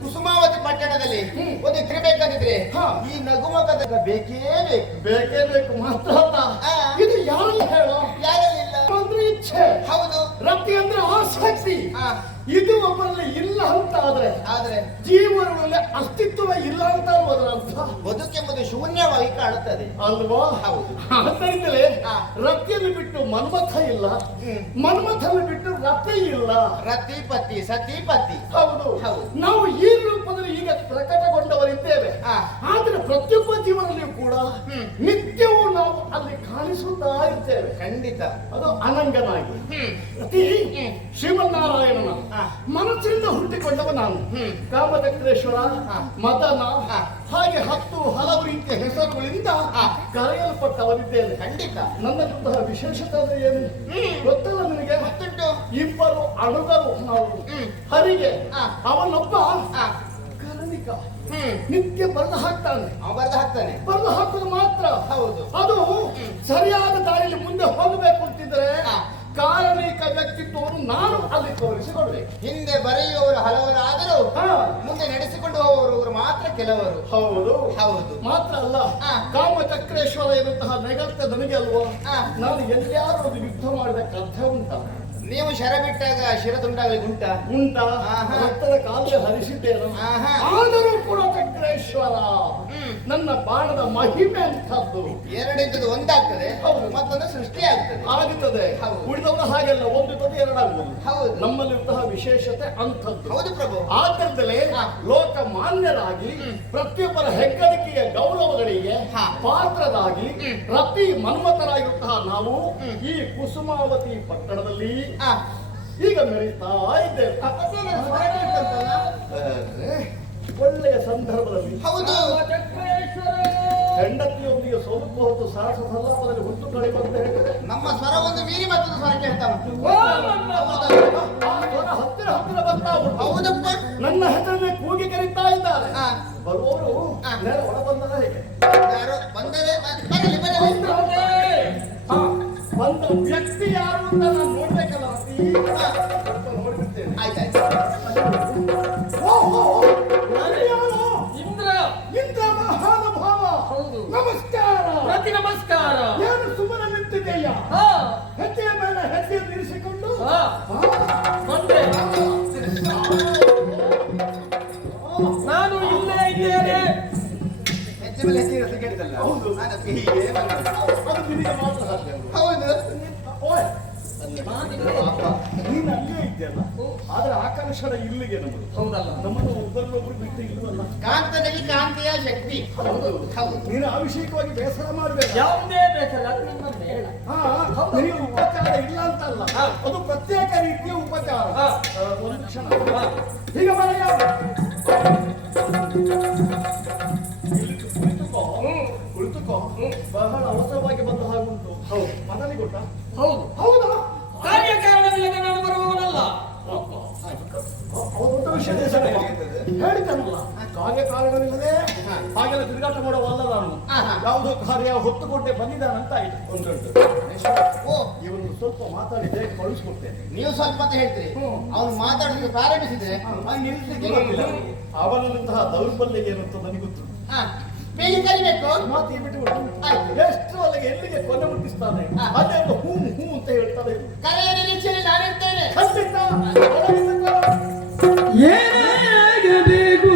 ಕುಸುಮಾವತಿ ಪಟ್ಟಣದಲ್ಲಿ ಒಂದು ಇರಬೇಕಾದಿದ್ರೆ ಈ ನಗುಮಕದ ಬೇಕೇ ಬೇಕು ಮಾತ್ರ. ಇದು ಯಾರಲ್ಲ ಹೇಳೋ? ಯಾರಲ್ಲಿಲ್ಲ ಅಂದ್ರೆ ಇಚ್ಛೆ. ಹೌದು, ರಕ್ತಿ ಅಂದ್ರೆ ಆಸಕ್ತಿ. ಇದು ಒಬ್ಬರಲ್ಲಿ ಇಲ್ಲ ಅಂತ ಆದ್ರೆ ಜೀವನದಲ್ಲಿ ಅಸ್ತಿತ್ವ ಇಲ್ಲ ಅಂತ ಅದರ ಅರ್ಥ. ಬದುಕೆಂಬುದು ಶೂನ್ಯವಾಗಿ ಕಾಣುತ್ತದೆ ಅಲ್ವಾ? ಹೌದು. ಅದರಿಂದಲೇ ರತಿಯನ್ನು ಬಿಟ್ಟು ಮನ್ಮಥ ಇಲ್ಲ, ಮನ್ಮಥನ್ನು ಬಿಟ್ಟು ರತಿ ಇಲ್ಲ. ರತಿ ಪತಿ ಸತಿ ಪತಿ. ಹೌದು. ನಾವು ಈ ರೂಪದಲ್ಲಿ ಈಗ ಪ್ರಕಟಗೊಂಡವರಿದ್ದೇವೆ. ಆದ್ರೆ ಪ್ರತಿಯೊಬ್ಬ ಜೀವನದಲ್ಲಿಯೂ ಕೂಡ ನಿತ್ಯವೂ ನಾವು ಅಲ್ಲಿ ಕಾಣಿಸುತ್ತಾ ಇರ್ತೇವೆ. ಖಂಡಿತ. ಅದು ಅನಂಗನಾಗಿ ರತಿ ಶ್ರೀಮನ್ನಾರಾಯಣನ ಮನಸ್ಸಿನಿಂದ ಹುಟ್ಟಿಕೊಂಡವ ನಾನು. ಕಾಮಚಕ್ರೇಶ್ವರ, ಮದನ, ಹಾಗೆ 10 ಹಲವು ರೀತಿಯ ಹೆಸರುಗಳಿಂದ ಕರೆಯಲ್ಪಟ್ಟವರಿದ್ದೇನೆ. ಖಂಡಿತ. ನನ್ನಂತಹ ವಿಶೇಷತೆ ಅಂದ್ರೆ ಏನು ಗೊತ್ತಲ್ಲ ನಿನಗೆ? ಗೊತ್ತುಂಟು. 2 ಅಣುಗಳು ನಾವು. ಹರಿಗೆ ಅವನೊಬ್ಬ ಕರಣಿಕ, ನಿತ್ಯ ಬರೆದು ಹಾಕ್ತಾನೆ. ಬರೆದು ಹಾಕೋದು ಮಾತ್ರ. ಹೌದು. ಅದು ಸರಿಯಾದ ದಾರಿಯಲ್ಲಿ ಮುಂದೆ ಹೋಗಬೇಕು ಅಂತಿದ್ರೆ ಕಾರಣಿಕ ವ್ಯಕ್ತಿತ್ವವನ್ನು ನಾನು ಅಲ್ಲಿ ತೋರಿಸಿಕೊಡ್ಬೇಕು. ಹಿಂದೆ ಬರೆಯುವವರು ಹಲವರಾದರೂ ಮುಂದೆ ನಡೆಸಿಕೊಂಡು ಹೋಗುವವರು ಮಾತ್ರ ಕೆಲವರು. ಹೌದು. ಮಾತ್ರ ಅಲ್ಲ, ಕಾಮಚಕ್ರೇಶ್ವರ ಎನ್ನುವಂತಹ ನೆಗತ್ತ ನನಗೆ ಅಲ್ವಾ? ನಾನು ಎಲ್ಲಾರು ಒಂದು ಯುದ್ಧ ಮಾಡಬೇಕು ಅರ್ಥ ಉಂಟಾ? ನೀವು ಶರ ಬಿಟ್ಟಾಗ ಶಿರ ತುಂಡಾಗಲಿ ಉಂಟಾ? ರಕ್ತದ ಕಾಲು ಹರಿಸಿದ್ದೇನು. ಆದರೂ ಕೂಡ ಚಕ್ರೇಶ್ವರ ನನ್ನ ಬಾಣದ ಮಹಿಮೆ ಅಂತದ್ದು. ಎರಡಿದ್ದದು ಒಂದಾಗ್ತದೆ, ಮತ್ತೊಂದು ಸೃಷ್ಟಿ ಆಗುತ್ತದೆ. ಉಳಿದವರು ಹಾಗೆಲ್ಲ ಒಂದಿದ್ದದು ಎರಡಾಗುವುದು. ನಮ್ಮಲ್ಲಿರುವಂತಹ ವಿಶೇಷತೆ ಅಂಥದ್ದು. ಹೌದು ಪ್ರಭು. ಆದ್ದರಿಂದಲೇ ಲೋಕ ಮಾನ್ಯರಾಗಿ ಪ್ರತಿಯೊಬ್ಬರ ಹೆಗ್ಗಳಿಕೆಯ ಗೌರವಗಳಿಗೆ ಪಾತ್ರರಾಗಿ ರತಿ ಮನ್ಮಥರಾಗಿರುವಂತಹ ನಾವು ಈ ಕುಸುಮಾವತಿ ಪಟ್ಟಣದಲ್ಲಿ ಈಗ ಮೆರೀತಾ ಇದ್ದೇವೆ. ಒಳ್ಳೆಯ ಸಂದರ್ಭದಲ್ಲಿ. ಹೌದು. ಹೆಂಡತಿಯೊಂದಿಗೆ ಸ್ವಲ್ಪ ಹೊತ್ತು ಸಾಹಸ ಸಲ್ಲಾಪದಲ್ಲಿ ಹುಟ್ಟು ಕಡಿಮೆ ಅಂತ ಹೇಳಿದ್ರೆ ನಮ್ಮ ಸ್ವರ ಒಂದು ಮೀರಿ ಮತ್ತೊಂದು ಸ್ವರ ಕೇಳ್ತಾ ಉಂಟು. ಹತ್ತಿರ ಬರ್ತಾ ಉಂಟು. ಹೌದಪ್ಪ. ನನ್ನ ಹೆಸರನ್ನೇ ಕೂಗಿ ಕರೀತಾ ಇದ್ದಾರೆ. ಬರುವವರು ಒಳ ಬಂದದ ಹೇಗೆ ಬಂದ ವ್ಯಕ್ತಿ ಯಾರು ಅಂತ ನಾನು ನೋಡ್ಬೇಕಲ್ಲ. ನೋಡ್ಬಿಡ್ತೇನೆ. ಆಯ್ತಾಯ್ತು. ಇಂದ್ರ ಮಹಾನುಭಾವ. ನಮಸ್ಕಾರ. ಪ್ರತಿ ನಮಸ್ಕಾರ. ಏನು ಸುಮ್ಮನೆ ನಿಂತಿದೆಯಾ? ಹೆಜ್ಜೆಯ ಮೇಲೆ ಹೆಜ್ಜೆ ನಿಲ್ಲಿಸಿಕೊಂಡು ಬಂದೆ. ನಾನು ಇಲ್ಲೇ ಇದ್ದೇನೆ. ಹೆಜ್ಜೆ ಮೇಲೆ ಹೆಜ್ಜೆ ಇರಲು ಕೇಳಿದಲ್ಲ. ಹೌದು. ಅದು ನಿನಗೆ ಮಾತ್ರ. ಹೌದು. ನೀನು ಅಲ್ಲೇ ಇದ್ದಲ್ಲ, ಆದ್ರೆ ಆಕರ್ಷಣ ಇಲ್ಲಿಗೆ ನಮ್ಮದು. ಹೌದಲ್ಲ? ನಮ್ಮನ್ನು ಒಬ್ಬರನ್ನೊಬ್ರು ಬಿಟ್ಟು ಇಲ್ಲವಲ್ಲ. ಕಾಂತದಲ್ಲಿ ಕಾಂತಿಯ ಶಕ್ತಿ. ಹೌದು. ನೀನು ಅಭಿಷೇಕವಾಗಿ ಬೇಸರ ಮಾಡಬೇಕು. ಯಾವುದೇ ಬೇಸರ ನಿನಗೆ ಉಪಚಾರ ಇಲ್ಲ ಅಂತಲ್ಲ, ಅದು ಪ್ರತ್ಯೇಕ ರೀತಿಯ ಉಪಚಾರ. ಒಂದು ಕ್ಷಣ ಈಗ ಕುಳಿತುಕೋ. ಬಹಳ ಅವಸರವಾಗಿ ಬಂದ ಹಾಗುಂಟು. ಹೌದು. ಮನಲಿ ಕೊಟ್ಟ. ಹೌದು. ಹೌದಾ? ಕಾರ್ಯಕಾರಣವಿಲ್ಲದೆ ನಾನು ಬರುವವನಲ್ಲ. ಹೇಳಿದ್ದನಲ್ಲ, ಕಾರ್ಯಕಾರಣವಿಲ್ಲದೆ ಹಾಗೆಲ್ಲ ತಿರುಗಾಟ ಮಾಡುವಲ್ಲ ನಾನು. ಯಾವುದೋ ಕಾರ್ಯ ಹೊತ್ತುಕೊಂಡೆ ಬಂದಿದ್ದಾನಂತ ಆಯ್ತು. ಒಂದುಂಟು ಇವನು ಸ್ವಲ್ಪ ಮಾತಾಡಿ ಬೇಗ ಕಳಿಸ್ಕೊಡ್ತೇನೆ. ನೀವು ಸ್ವಲ್ಪ ಅಂತ ಹೇಳ್ತೀರಿ, ಅವನು ಮಾತಾಡಲಿಕ್ಕೆ ಪ್ರಾರಂಭಿಸಿದ್ರೆ ನಿಲ್ಲಿಸಲಿಕ್ಕೆ ಗೊತ್ತಿಲ್ಲ. ಅವನಂತಹ ದೌರ್ಬಲ್ಯ ಏನು ಅಂತ ನನಗೆ ಗೊತ್ತು. ಬೇಗ ಕಲಿಬೇಕು. ಮಾತಿ ಬಿಟ್ಟು ಎಷ್ಟು ಅಲ್ಲಿಗೆ ಎಲ್ಲಿಗೆ ಕೊನೆ ಮುಟ್ಟಿಸ್ತಾನೆ. ಅದೇ ಹೂ ಹೂ ಅಂತ ಹೇಳ್ತಾನೆ. ಕಲೆಯ ನಿರೀಕ್ಷೆಯಲ್ಲಿ ನಾನಿರ್ತೇನೆ. ಖಂಡಿತ ಏನಾಗಬೇಕು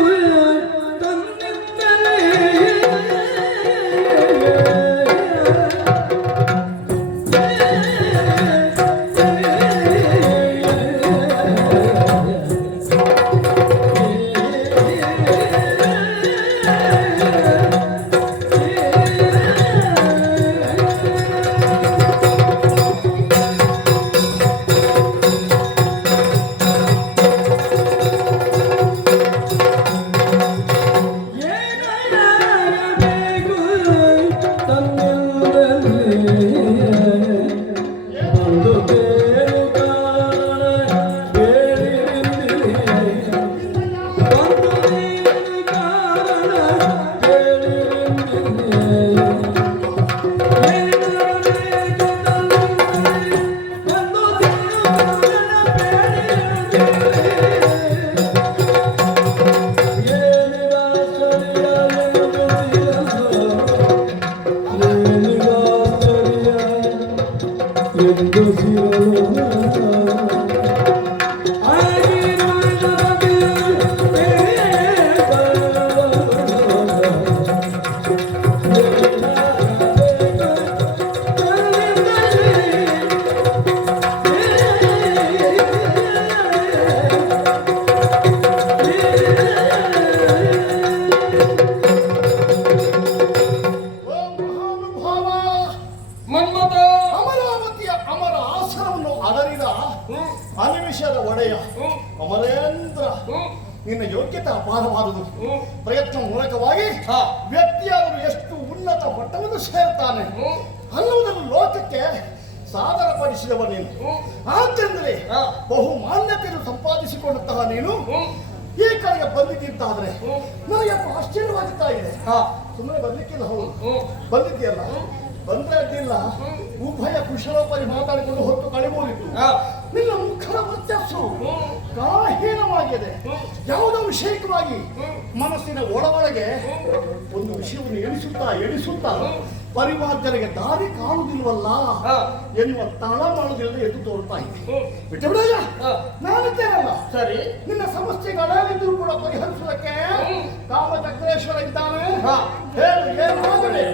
ಅನಿಮಿಷದ ಒಡೆಯ ಅಮರೇಂದ್ರ, ನಿನ್ನ ಯೋಗ್ಯತೆ ಅಪಾರವಾದುದು. ಪ್ರಯತ್ನ ಮೂಲಕವಾಗಿ ವ್ಯಕ್ತಿಯಾದರೂ ಎಷ್ಟು ಉನ್ನತ ಮಟ್ಟವನ್ನು ಸೇರ್ತಾನೆ ಅನ್ನುವುದನ್ನು ಲೋಕಕ್ಕೆ ಸಾದರಪಡಿಸಿದವ ನೀನು. ಆದ್ದರಿಂದಲೇ ಬಹು ಮಾನ್ಯತೆಯನ್ನು ಸಂಪಾದಿಸಿಕೊಂಡಂತಹ ನೀನು ಈ ಕಡೆಗೆ ಬಂದಿದ್ದಾದ್ರೆ ನನಗೆ ಆಶ್ಚರ್ಯವಾಗುತ್ತಾ ಇದೆ. ಸುಮ್ಮನೆ ಬರ್ಲಿಕ್ಕಿಲ್ಲ. ಹೌದು, ಬಂದಿದ್ದೀಯಲ್ಲ, ಬಂದ್ರೆ ಅಡ್ಡಿಲ್ಲ. ಉಭಯ ಕುಶಲೋಪರಿ ಮಾತಾಡಿಕೊಂಡು ಹೊತ್ತು ಕಳೆಬೋದಿತ್ತು. ನಿನ್ನ ಮುಖದ ವರ್ಚಸ್ಸು ಗಾಹೀನವಾಗಿದೆ. ಯಾವುದೋ ವಿಷಯಕವಾಗಿ ಮನಸ್ಸಿನ ಒಳಗೆ ಒಂದು ವಿಷಯವನ್ನು ಎಣಿಸುತ್ತಾ ಪರಿಮಾರ್ಜನೆಗೆ ದಾರಿ ಕಾಣುವುದಿಲ್ವಲ್ಲ ಎನ್ನುವ ತಳಮಳದಿಂದ ಎದ್ದು ತೋರ್ತಾ ಇದೆ. ಬಿಟ್ಟು ಬಿಡಲ್ಲ, ನಾನಿದ್ದೇನಲ್ಲ. ಸರಿ, ನಿನ್ನ ಸಮಸ್ಯೆಗಳೇನಿದ್ರು ಕೂಡ ಪರಿಹರಿಸುವುದಕ್ಕೆ ಕಾಮಚಕ್ರೇಶ್ವರ ಇದ್ದಾನೆ. ಹೇಳು, ಏನು ಮಾಡಲಿ?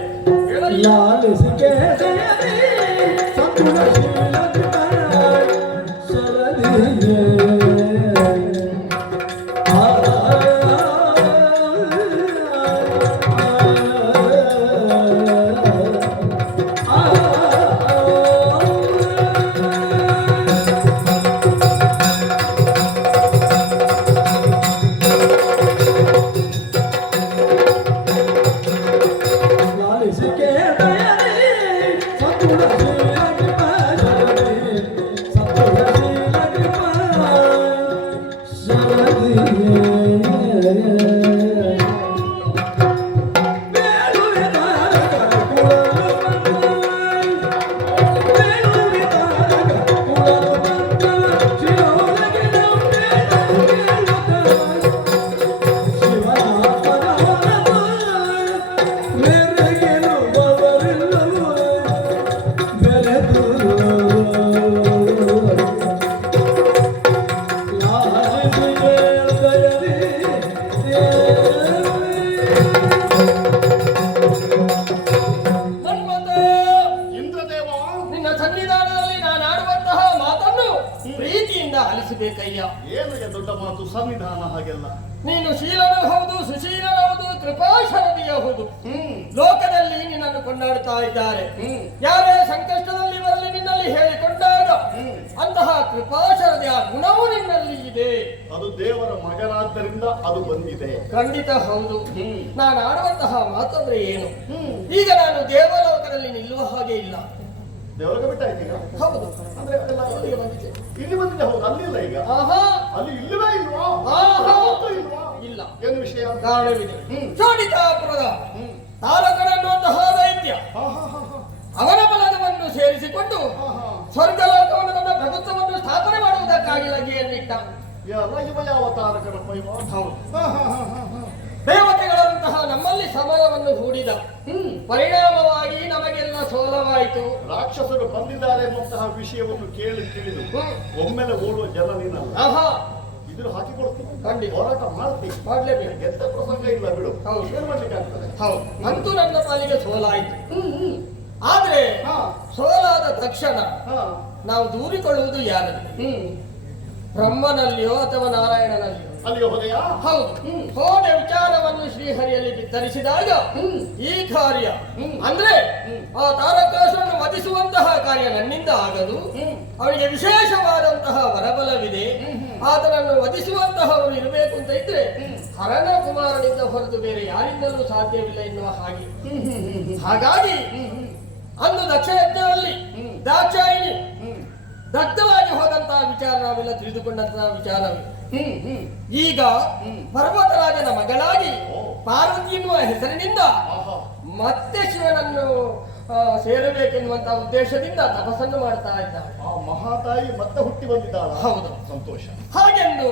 ಆಲಿಸಬೇಕಯ್ಯ. ಏನಿಗೆ ದೊಡ್ಡ ಮಾತು, ಸಂವಿಧಾನ ಹಾಗೆಲ್ಲ. ನೀನು ಶೀಲನೂ ಹೌದು, ಸುಶೀಲನೂ ಹೌದು, ಕೃಪಾಶರದಿಯ ಹೌದು. ಲೋಕದಲ್ಲಿ ನಿನ್ನನ್ನು ಕೊಂಡಾಡ್ತಾ ಇದ್ದಾರೆ. ಯಾರೇ ಸಂಕಷ್ಟದಲ್ಲಿ ಬರಲಿ ನಿನ್ನಲ್ಲಿ ಹೇಳಿಕೊಂಡಾಗ ಅಂತಹ ಕೃಪಾಶರದಿಯ ಗುಣವು ನಿನ್ನಲ್ಲಿ ಇದೆ. ಅದು ದೇವರ ಮಗನಾದ್ದರಿಂದ ಅದು ಬಂದಿದೆ. ಖಂಡಿತ ಹೌದು. ನಾನು ಆಡುವಂತಹ ಮಾತಂದ್ರೆ ಏನು? ಈಗ ನಾನು ದೇವಲೋಕದಲ್ಲಿ ನಿಲ್ಲುವ ಹಾಗೆ ಇಲ್ಲ. ದೇವಲೋಕ ಬಿಟ್ಟಾಯ್ತು ಈಗ? ಹೌದು. ಅಂದ್ರೆ ಇಲ್ಲಿಗೆ ಬಂದಿದೆ. ಇಲ್ಲಿ ಬಂದಿದೆ. ಹೌದು, ಅಲ್ಲಿಲ್ಲ ಈಗ. ಆಹಾ, ಅಲ್ಲಿ ಇಲ್ಲವೇ ಇಲ್ವಾ? ಆಹಾ, ಇಲ್ವಾ? ಇಲ್ಲ. ಏನು ವಿಷಯ? ಕಾರಣವಿದೆ. ಶೋಣಿತಾಪುರದ ತಾರಕನನ್ನುವಂತಹ ದೈತ್ಯ ಅವನ ಬಲವನ್ನು ಸೇರಿಸಿಕೊಂಡು ಸ್ವರ್ಗಲೋಕವನ್ನು ತನ್ನ ಪ್ರಭುತ್ವವನ್ನು ಸ್ಥಾಪನೆ ಮಾಡುವುದಕ್ಕಾಗಿ ಲಗ್ಗೆಯನ್ನಿಟ್ಟ. ಯಾವ ತಾರಕನಪ್ಪ ಇವ? ದೇವತೆಗಳಂತಹ ನಮ್ಮಲ್ಲಿ ಸಮರವನ್ನು ಹೂಡಿದ ಪರಿಣಾಮವಾಗಿ ನಮಗೆಲ್ಲ ಸೋಲವಾಯಿತು. ರಾಕ್ಷಸರು ಬಂದಿದ್ದಾರೆ ಎನ್ನುವಂತಹ ವಿಷಯವನ್ನು ಕೇಳಿ ತಿಳಿದು ಒಮ್ಮೆಲೆ ಓಡುವ ಜನ ನೀನಲ್ಲ. ಇದ್ರು ಹಾಕಿಕೊಡ್ತೀನಿ, ಖಂಡಿತ ಹೋರಾಟ ಮಾಡ್ತೀನಿ, ಮಾಡ್ಲೇಬೇಕು. ಎಂತ ಪ್ರಸಂಗ ಇಲ್ಲ ಬಿಡು. ಹೌದು, ಏನು ಮಾಡ್ಲಿಕ್ಕೆ ಆಗ್ತದೆ? ಹೌದು, ಅಂತೂ ನನ್ನ ಪಾಲಿಗೆ ಸೋಲಾಯಿತು. ಆದ್ರೆ ಸೋಲಾದ ತಕ್ಷಣ ನಾವು ದೂರಿಕೊಳ್ಳುವುದು ಯಾರಲ್ಲಿ? ಬ್ರಹ್ಮನಲ್ಲಿಯೋ ಅಥವಾ ನಾರಾಯಣನಲ್ಲಿಯೋ? ಅಲ್ಲಿಗೆ ಹೋದೆಯಾ? ಹೌದು. ಹೋದ ವಿಚಾರವನ್ನು ಶ್ರೀಹರಿಯಲ್ಲಿ ಬಿತ್ತರಿಸಿದಾಗ ಈ ಕಾರ್ಯ ಅಂದ್ರೆ ಆ ತಾರಕಾಸುರನ್ನು ವಧಿಸುವಂತಹ ಕಾರ್ಯ ನನ್ನಿಂದ ಆಗದು. ಅವನಿಗೆ ವಿಶೇಷವಾದಂತಹ ವರಬಲವಿದೆ. ಆತನನ್ನು ವಧಿಸುವಂತಹವರು ಇರಬೇಕು ಅಂತ ಇದ್ರೆ ಹರಣ ಕುಮಾರನಿಂದ ಹೊರತು ಬೇರೆ ಯಾರಿಂದಲೂ ಸಾಧ್ಯವಿಲ್ಲ ಎನ್ನುವ ಹಾಗೆ. ಹಾಗಾಗಿ ಅಂದು ದಕ್ಷಯಜ್ಞದಲ್ಲಿ ದಾಕ್ಷಾಯಿಣಿ ದಗ್ಧವಾಗಿ ಹೋದಂತಹ ವಿಚಾರ ನಾವೆಲ್ಲ ತಿಳಿದುಕೊಂಡಂತಹ ವಿಚಾರವೇ. ಈಗ ಪರ್ವತರಾಜನ ಮಗಳಾಗಿ ಪಾರ್ವತಿ ಎನ್ನುವ ಹೆಸರಿನಿಂದ ಮತ್ತೆ ಶಿವನನ್ನು ಸೇರಬೇಕೆನ್ನುವಂತಹ ಉದ್ದೇಶದಿಂದ ತಪಸ್ಸನ್ನು ಮಾಡ್ತಾ ಇದ್ದಾಳೆ. ಆ ಮಹಾತಾಯಿ ಮತ್ತೆ ಹುಟ್ಟಿ ಬಂದಿದ್ದಾಳ. ಹೌದು, ಸಂತೋಷ. ಹಾಗೆಂದು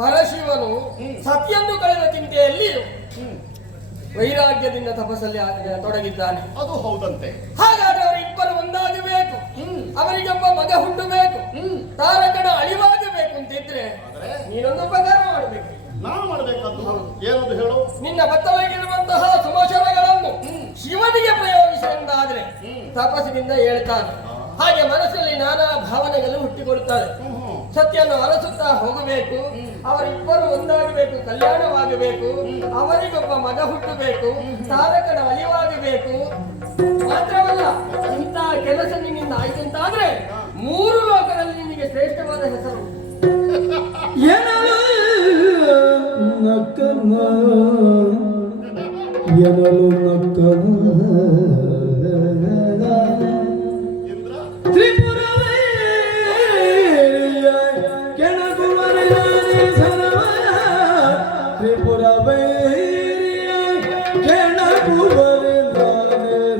ಪರಶಿವನು ಸತಿಯನ್ನು ಕಳೆದ ಚಿಂತೆಯಲ್ಲಿ ವೈರಾಗ್ಯದಿಂದ ತಪಸ್ಸಲ್ಲಿ ತೊಡಗಿದ್ದಾನೆ. ಅದು ಹೌದಂತೆ. ಹಾಗಾದ್ರೆ ಅವರಿಬ್ಬರು ಒಂದಾಗಬೇಕು, ಅವರಿಗೊಬ್ಬ ಮಗ ಹುಟ್ಟಬೇಕು, ತಾರಕನ ಅಳಿವಾಗಬೇಕು ಅಂತಿದ್ರೆ ನೀನೊಂದು ಉಪಕಾರ ಮಾಡಬೇಕು. ನಾನು ಮಾಡಬೇಕಾದ್ದು ಏನದು ಹೇಳು? ನಿನ್ನ ಬತ್ತಲಾಗಿರುವಂತಹ ಸುಮೋಷರಗಳನ್ನು ಶಿವನಿಗೆ ಪ್ರಯೋಗಿಸುವಂತಾದ್ರೆ ತಪಸ್ಸಿನಿಂದ ಹೇಳ್ತಾನೆ. ಹಾಗೆ ಮನಸ್ಸಲ್ಲಿ ನಾನಾ ಭಾವನೆಗಳು ಹುಟ್ಟಿಕೊಳ್ಳುತ್ತಾರೆ. ಸತ್ಯವನ್ನು ಅರಸುತ್ತಾ ಹೋಗಬೇಕು, ಅವರಿಬ್ಬರು ಒಂದಾಗಬೇಕು, ಕಲ್ಯಾಣವಾಗಬೇಕು, ಅವರಿಗೊಬ್ಬ ಮಗ ಹುಟ್ಟಬೇಕು, ತಾರಕನ ಅಳಿವಾಗಬೇಕು. ಮಾತ್ರವಲ್ಲ, ಇಂತಹ ಕೆಲಸ ನಿನ್ನಿಂದ ಆಯ್ತು ಅಂತಾದ್ರೆ 3 ಲೋಕದಲ್ಲಿ ನಿನಗೆ ಶ್ರೇಷ್ಠವಾದ ಹೆಸರು. ಎನಲು ನಕ್ಕನ ತ್ರಿಪುರವೇ ಕೆಣಕುವರ ಸರವರ ತ್ರಿಪುರವೇ ಕೆಣಕುವರ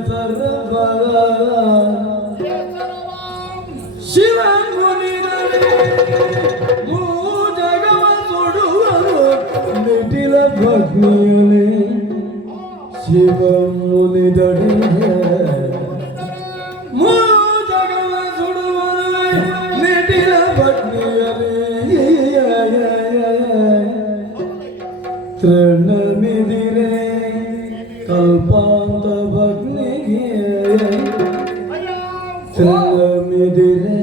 ಸರವರ ಶಿವ ಮುನಿದರೆ ಜಗವ ಸುಡುವರು ನಿಟಿಲ ಭಗ್ನಿಯಲೆ ಶಿವ ಮುನಿದಡೆ ಜಗವ ಸುಡುವರು ನಿಟಿಲ ಭಗ್ನಿಯಲೆ ತೃಣಮಿದಿರೆ ಕಲ್ಪಾಂತ ಭಗ್ನಿಗೆ ತೃಣಮಿದಿರೆ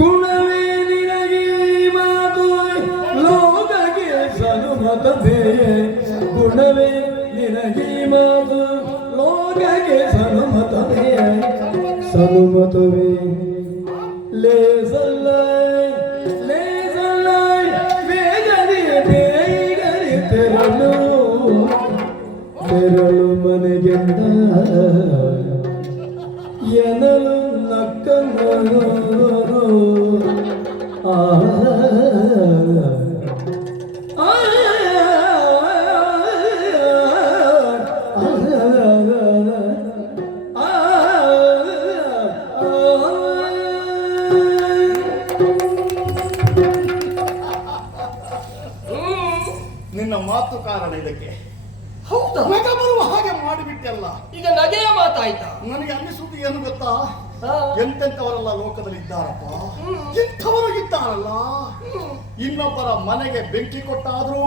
ಗುಣವೇ ನಿನಗೆ ಮಾತು ಲೋಕಕ್ಕೆ ಸನುಮತವೇ, ಗುಣವೇ ನಿನಗೆ ಮಾತು ಲೋಕಕ್ಕೆ ಸನುಮತವೇ, ಸನುಮತವೇ ಲೇಸಲ್ಲ ಲೇಸಲ್ಲ ಬೇಗನೆ ಬೇಗನೆ ತೆರಳು ತೆರಳು ಮನೆಗೆಂದ ಎನಲು ನಕ್ಕನು ಆ ನಿನ್ನ ಮಾತು ಕಾರಣ ಇದಕ್ಕೆ. ಹೌದಾ? ನಗ ಬರುವ ಹಾಗೆ ಮಾಡಿಬಿಟ್ಟೆಲ್ಲ. ಈಗ ನಗೆಯ ಮಾತಾಯ್ತಾ? ನನಗೆ ಅನ್ನಿಸುವುದು ಏನು ಗೊತ್ತಾ? ಎಂತೆಂಥವರೆಲ್ಲ ಲೋಕದಲ್ಲಿ ಇದ್ದಾರಪ್ಪ, ಇಂಥವರು ಇದ್ದಾರಲ್ಲ. ಇನ್ನೊಬ್ಬರ ಮನೆಗೆ ಬೆಂಕಿ ಕೊಟ್ಟಾದ್ರೂ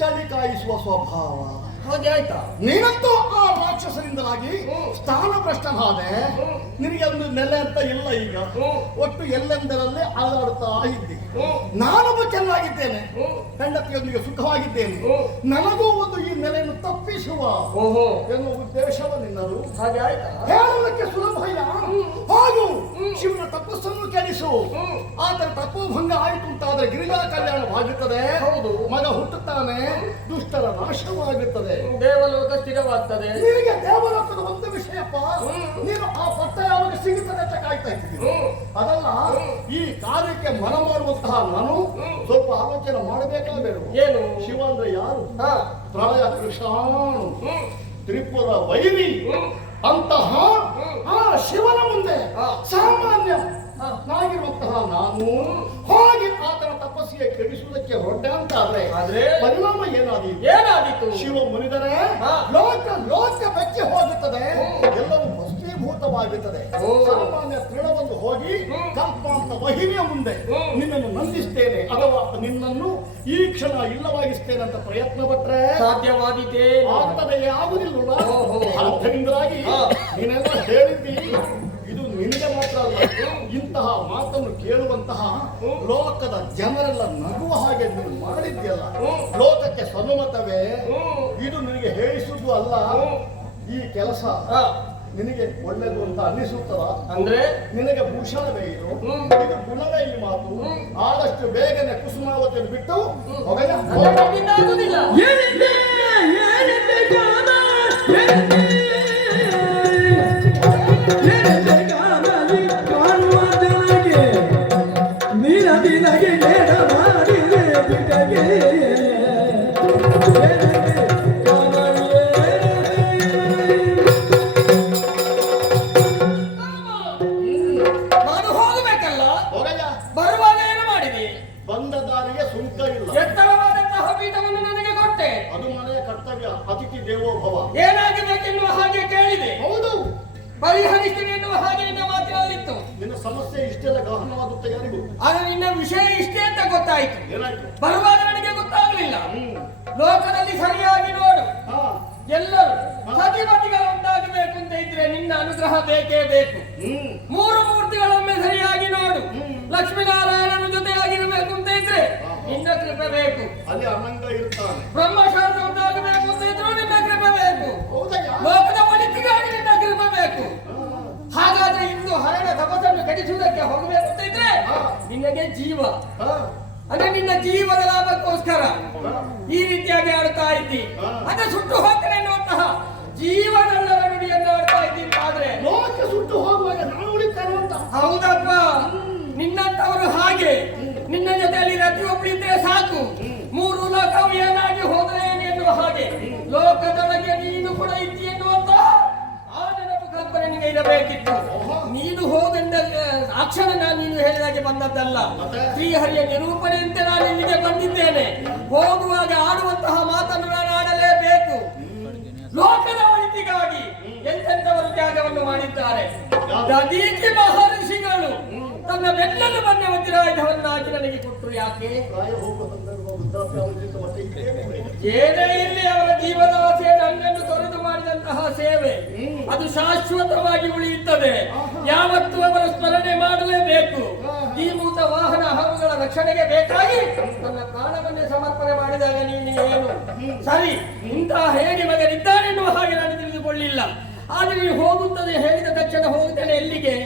ಚಳಿ ಕಾಯಿಸುವ ಸ್ವಭಾವ. ಹಾಗೆ ಆಯ್ತಾ? ನೀನಂತೂ ಆ ರಾಕ್ಷಸರಿಂದಲಾಗಿ ಸ್ಥಾನ ಭ್ರಷ್ಟನಾದೆ. ನಿನಗೆ ಒಂದು ನೆಲೆ ಅಂತ ಇಲ್ಲ. ಈಗ ಒಟ್ಟು ಎಲ್ಲೆಂದರಲ್ಲಿ ಅಲಾಡುತ್ತಾ ಇದ್ದಿ. ನಾನೊಬ್ಬ ಚೆನ್ನಾಗಿದ್ದೇನೆ, ಹೆಂಡತಿಯೊಂದಿಗೆ ಸುಖವಾಗಿದ್ದೇನೆ. ನನಗೂ ಒಂದು ಈ ನೆಲೆಯನ್ನು ತಪ್ಪಿಸುವ ಎನ್ನುವ ಉದ್ದೇಶವ ನಿನ್ನದು. ಹಾಗೆ ಆಯ್ತಾ? ಹೇಳುವುದಕ್ಕೆ ಸುಲಭ ಇಲ್ಲ. ಹಾಗೆ ಹಾಗೂ ಶಿವನ ತಪಸ್ಸನ್ನು ಕೆಡಿಸು. ಆತನ ತಪೋಭಂಗ ಆಯಿತು ಅಂತಾದ್ರೆ ಗಿರಿಜಾ ಕಲ್ಯಾಣವಾಗುತ್ತದೆ. ಹೌದು. ಮಗ ಹುಟ್ಟುತ್ತಾನೆ, ದುಷ್ಟರ ನಾಶವಾಗುತ್ತದೆ, ದೇವಲೋಕ ಸ್ಥಿರವಾಗ್ತದೆ. ನಿನಗೆ ದೇವಲೋಕದ ಒಂದು ವಿಷಯಪ್ಪ, ನೀನು ಆ ಪಟ್ಟ ಯಾವಾಗ ಸಿಗುತ್ತದೆ ಅಂತ ಕಾಯ್ತಾ ಇದ್ದೀನಿ. ಅದಲ್ಲ, ಈ ಕಾರ್ಯಕ್ಕೆ ಮನ ಮಾಡುವಂತಹ ನಾನು ಸ್ವಲ್ಪ ಆಲೋಚನೆ ಮಾಡಬೇಕಾಗಬೇಕು. ಏನು? ಶಿವ ಅಂದ್ರೆ ಯಾರು? ಹಾ. ಪ್ರಳಯ ಕೃಷಾಣು, ತ್ರಿಪುರ ವೈರಿ ಅಂತಹ ಆ ಶಿವನ ಮುಂದೆ ಸಾಮಾನ್ಯ ನಾಗಿರುವಂತಹ ನಾನು ಹೋಗಿ ಆತನ ತಪಸ್ಸಿಗೆ ಕೆಡಿಸುವುದಕ್ಕೆ ಹೊರಟೆ ಅಂತ ಆದ್ರೆ ಪರಿಣಾಮ ಏನಾದೀತು? ಶಿವ ಮುನಿದರೆ ಲೋಕ ಬೆಚ್ಚಿ ಹೋಗುತ್ತದೆ, ಎಲ್ಲವೂ ಭಸ್ಮೀಭೂತವಾಗುತ್ತದೆ. ಸಾಮಾನ್ಯ ತೃಣವನ್ನು ಹೋಗಿ ಕಲ್ಪಾಂತ ವಹಿನಿಯ ಮುಂದೆ ನಿನ್ನನ್ನು ನಂದಿಸ್ತೇನೆ ಅಥವಾ ನಿನ್ನನ್ನು ಈ ಕ್ಷಣ ಇಲ್ಲವಾಗಿಸ್ತೇನೆ ಅಂತ ಪ್ರಯತ್ನ ಪಟ್ರೆ ಸಾಧ್ಯವಾದೀತೆ? ಆಗ್ತದೆ, ಆಗುದಿಲ್ಲ. ಆದ್ದರಿಂದಾಗಿ ನೀನೆಲ್ಲ ಹೇಳಿದ್ದಿ, ಇದು ನಿನಗೆ ಮಾತ್ರ ಅಲ್ಲ, ಇಂತಹ ಮಾತನ್ನು ಕೇಳುವಂತಹ ಲೋಕದ ಜನರೆಲ್ಲ ನಗುವ ಹಾಗೆ ನೀನು ಮಾಡಿದ್ಯಲ್ಲ, ಲೋಕಕ್ಕೆ ಸನ್ಮತವೇ? ಇದು ನಿನಗೆ ಹೇಳಿಸುವುದು ಅಲ್ಲ. ಈ ಕೆಲಸ ನಿನಗೆ ಒಳ್ಳೆದು ಅಂತ ಅನ್ನಿಸುತ್ತದ? ಅಂದ್ರೆ ನಿನಗೆ ಭೂಷಣವೇ ಇದು, ಇದು ಗುಣವೇ ಈ ಮಾತು. ಆದಷ್ಟು ಬೇಗನೆ ಕುಸುಮಾವತಿಯನ್ನು ಬಿಟ್ಟು ಹೋಗಲ್ಲ. ಆಗುದಿಲ್ಲ. ನಾನು ಹೋಗಬೇಕಲ್ಲ, ಬರುವಾಗ ಏನು ಮಾಡಿದೆ? ಬಂದ ದಾರಿಗೆ ಸುಂಕ ಇಲ್ಲ. ಎತ್ತರವಾದಂತಹ ಪೀಠವನ್ನು ನನಗೆ ಕೊಟ್ಟೆ. ಅದು ಮನೆಯ ಕರ್ತವ್ಯ, ಅತಿಥಿ ದೇವೋಭವ. ಏನಾಗಬೇಕೆನ್ನುವ ಹಾಗೆ ಕೇಳಿದೆ. ಹೌದು, ಪರಿಹರಿಸ್ತೀನಿ ಎನ್ನುವ ಹಾಗೆ ನಿನ್ನ ಮಾತಿನಲ್ಲಿತ್ತು. ನಿನ್ನ ಸಮಸ್ಯೆ ಇಷ್ಟೆಲ್ಲ ಗಹನವಾಗುತ್ತೆ ಯಾರಿಗೂ? ಆದ್ರೆ ನಿನ್ನ ವಿಷಯ ಇಷ್ಟೇ ಅಂತ ಗೊತ್ತಾಯ್ತು. ಏನಾಯ್ತು? ಬರುವಾಗ ನನಗೆ ಗೊತ್ತಾಗಲಿಲ್ಲ. ಲೋಕದಲ್ಲಿ ಸರಿಯಾಗಿ ನೋಡು, ಎಲ್ಲರೂ ಸತಿಮತಿಗಳು ಒಂದಾಗಬೇಕು ಅಂತ ಇದ್ರೆ ನಿನ್ನ ಅನುಗ್ರಹ ಬೇಕೇ ಬೇಕು. ಮೂರು ಮೂರ್ತಿಗಳೊಮ್ಮೆ ಸರಿಯಾಗಿ ನೋಡು, ಲಕ್ಷ್ಮೀನಾರಾಯಣನ ಜೊತೆಯಾಗಿರಬೇಕು ಅಂತ ಇದ್ರೆ ನಿನ್ನ ಕೃಪೆ ಬೇಕು. ಅಲ್ಲಿ ಅನಂಗ ಇರ್ತಾನೆ. ಬ್ರಹ್ಮಶಾಸ್ತ್ರ ಒಂದಾಗಬೇಕು ಅಂತ ಇದ್ರು ನಿನ್ನ ಕೃಪೆ ಬೇಕು. ಹೌದಯ್ಯ? ಲೋಕದ ಒಳಿತಿಗಾಗಿ ನಿನ್ನ ಕೃಪೆ ಬೇಕು. ಹಾಗಾದ್ರೆ ಇಂದು ಹರಣ ತಪಸ್ಸನ್ನು ಕಡಿಸುವುದಕ್ಕೆ ಹೋಗಬೇಕು ಅಂತ ಇದ್ರೆ ನಿನಗೆ ಜೀವ, ಅಂದ್ರೆ ನಿನ್ನ ಜೀವದ ಲಾಭಕ್ಕೋಸ್ಕರ ಈ ರೀತಿಯಾಗಿ ಆಡ್ತಾ ಇದ್ದಿ. ಅದೇ ಸುಟ್ಟು ಹೋಗ್ತೇನೆ ಎನ್ನುವಂತಹ ಜೀವನಲ್ಲದ ನುಡಿಯನ್ನು ಆಡ್ತಾ ಇದ್ದೀನಿ. ಆದ್ರೆ ಲೋಕ ಸುಟ್ಟು ಹೋಗುವಾಗ ನಾನು ಉಳಿತೇನೆ ಅಂತ. ಹೌದಪ್ಪ, ನಿನ್ನಂತವರು ಹಾಗೆ. ನಿನ್ನ ಜೊತೆಯಲ್ಲಿ ಪ್ರತಿಯೊಬ್ಬರು ಇದ್ರೆ ಸಾಕು, ಮೂರು ಲೋಕವು ಏನಾಗಿ ಹೋದ್ರೆ ಎನ್ನುವ ಹಾಗೆ ಲೋಕದೊಳಗೆ ನೀನು ಕೂಡ ಇದ್ದಿ ಎನ್ನುವಂತ ಆ ನೆನಪು ಕಲ್ಪನೆ ನಿಮಗೆ ಇರಬೇಕಿತ್ತು. ನೀನು ಹೋದಂಡ ಅಕ್ಷರ ನೀನು ಹೇಳಿದಾಗೆ ಬಂದದ್ದಲ್ಲ, ಶ್ರೀಹರಿಯ ನಿರೂಪಣೆಯಂತೆ ನಾನು ಇಲ್ಲಿಗೆ ಬಂದಿದ್ದೇನೆ. ಹೋಗುವಾಗ ಆಡುವಂತಹ ಮಾತನ್ನು ನಾನು ಆಡಲೇಬೇಕು. ಲೋಕದ ಒಳಿತಿಗಾಗಿ ಎಂತೆಂಥವರು ತ್ಯಾಗವನ್ನು ಮಾಡಿದ್ದಾರೆ. ದದೀಚಿ ಮಹರ್ಷಿಗಳು ತನ್ನ ಬೆನ್ನನ್ನು ಬಂದ ವಜ್ರಾಯುಧವನ್ನಾಗಿ ನನಗೆ ಕೊಟ್ಟರು. ಯಾಕೆ? ಪ್ರಾಯ ಹೋಗುವ ಸಂದರ್ಭ ವೃದ್ಧಾಪ್ಯಾವಧಿತ ಮತ್ತೆ ಏನೇ ಇಲ್ಲಿ ಅವರ ಜೀವನ ಆಸೆ ನನ್ನನ್ನು ತೊರೆದು ಮಾಡಿದಂತಹ ಸೇವೆ ಅದು ಶಾಶ್ವತವಾಗಿ ಉಳಿಯುತ್ತದೆ. ಯಾವತ್ತೂ ಅವರ ಸ್ಮರಣೆ ಮಾಡಲೇಬೇಕು. ಈ ಮೂತ ವಾಹನ ಹಕ್ಕುಗಳ ರಕ್ಷಣೆಗೆ ಬೇಕಾಗಿ ನನ್ನ ಪ್ರಾಣವನ್ನೇ ಸಮರ್ಪಣೆ ಮಾಡಿದಾಗ ನೀನು ಏನು ಸರಿ ಇಂತಹ ಹೇಗೆ ಮಗನಿದ್ದಾನೆ ಎನ್ನುವ ಹಾಗೆ ನಾನು ತಿಳಿದುಕೊಳ್ಳಿಲ್ಲ. ಆದ್ರೆ ನೀವು ಹೋಗುತ್ತದೆ ಹೇಳಿದ ತಕ್ಷಣ ಹೋಗುತ್ತೇನೆ ಎಲ್ಲಿಗೆ?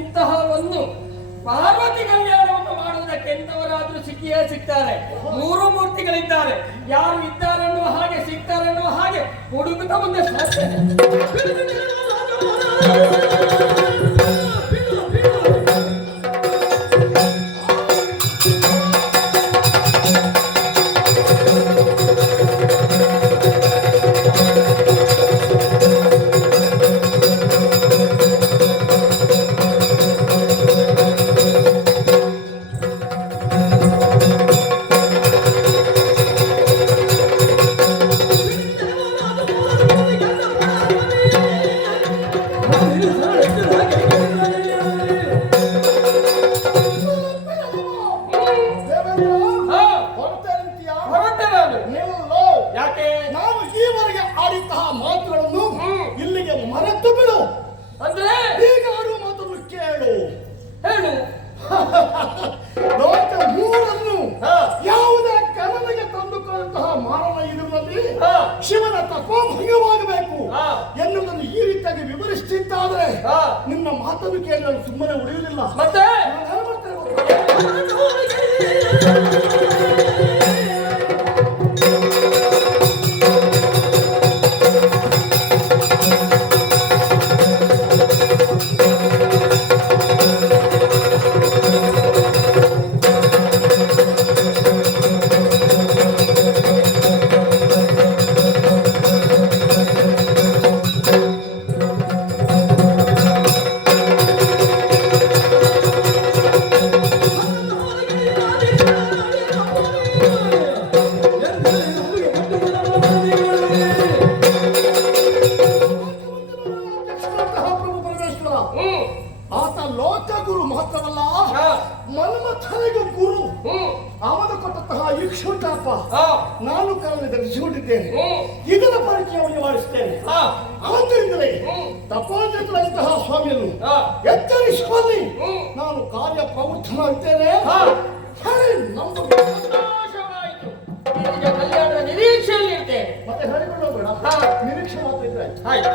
ಇಂತಹ ಒಂದು ಪಾರ್ವತಿ ಕಲ್ಯಾಣವನ್ನು ಮಾಡುವುದಕ್ಕೆ ಎಂತವರಾದ್ರೂ ಸಿಕ್ಕಿಯೇ ಸಿಗ್ತಾರೆ. ಮೂರು ಮೂರ್ತಿಗಳಿದ್ದಾರೆ, ಯಾರು ಇದ್ದಾರೆ ಅನ್ನುವ ಹಾಗೆ ಸಿಗ್ತಾರೆ ಅನ್ನುವ ಹಾಗೆ ಹುಡುಕುತ್ತಾ ಮುಂದೆ ಯಾಕೆ? ನಾನು ಈವರೆಗೆ ಆಡಿದ್ತಹ ಮಾತುಗಳನ್ನು ಇಲ್ಲಿಗೆ ಮರೆತು ಬಿಡು. ಅಂದ್ರೆ ಈಗ ಆಡುವ ಮಾತನ್ನು ಕೇಳು. ಹೇಳು. ಲೋಕ ಮೂರನ್ನು ಯಾವುದೇ ಕಲನೆಗೆ ತಂದುಕೊಂಡಂತಹ ಮಾನವ ಇದರಲ್ಲಿ ಶಿವನ ತಪೋಭಂಗವಾಗಬೇಕು ಎನ್ನುವುದನ್ನು ಈ ರೀತಿಯಾಗಿ ವಿವರಿಸ್ತಿದ್ದಾದ್ರೆ ಹಾ. ನಿನ್ನ ಮಾತನ್ನು ಕೇಳಿ ನಾನು ಸುಮ್ಮನೆ ಉಳಿಯುವುದಿಲ್ಲ. ಮತ್ತೆ ನಾನು ಏನು ಮಾಡ್ತೇನೆ ಪ್ರಭು ಪರಮೇಶ್ವರ ಆತ ಲೋಕ ಗುರು ಮಾತ್ರವಲ್ಲ, ಹಾ. ಮನ್ಮಥನಿಗೂ ಗುರು. ಹ್ಮ್ ಅವನು ಕೊಟ್ಟಂತಹ ಇಕ್ಷುಟಾಪ ಹಾ. ನಾನು ಕಾಲದಲ್ಲಿ ಧರಿಸಿಕೊಂಡಿದ್ದೇನೆ. ಹ್ಮ್ ಇದರ ಪರಿಚಯವನ್ನು ಮಾಡಿಸ್ತೇನೆ. ಹಾ. ಆದ್ದರಿಂದಲೇ ಹ್ಮ್. ತಪೋನಿತರಾದಂತಹ ಸ್ವಾಮಿಯನ್ನು ಹಾ. ಎಚ್ಚರಿಸುವಲ್ಲಿ ಹ್ಮ್. ನಾನು ಕಾರ್ಯ ಪ್ರವೃತ್ತನಾಗಿದ್ದೇನೆ. ಹಾ. ಹೇಳಿ ನಮ್ಮ ಸಂತೋಷವಾಯಿತು. ಈಗ ಕಲ್ಯಾಣದ ನಿರೀಕ್ಷೆಯಲ್ಲಿ ಇರ್ತೇನೆ. ಮತ್ತೆ ಹೇಳಿಕೊಂಡು ಹೋಗೋಣ. ಹಾ. ನಿರೀಕ್ಷೆ ಮಾತ್ರ ಇದ್ರೆ ಆಯ್ತು. ಆಯ್ತು.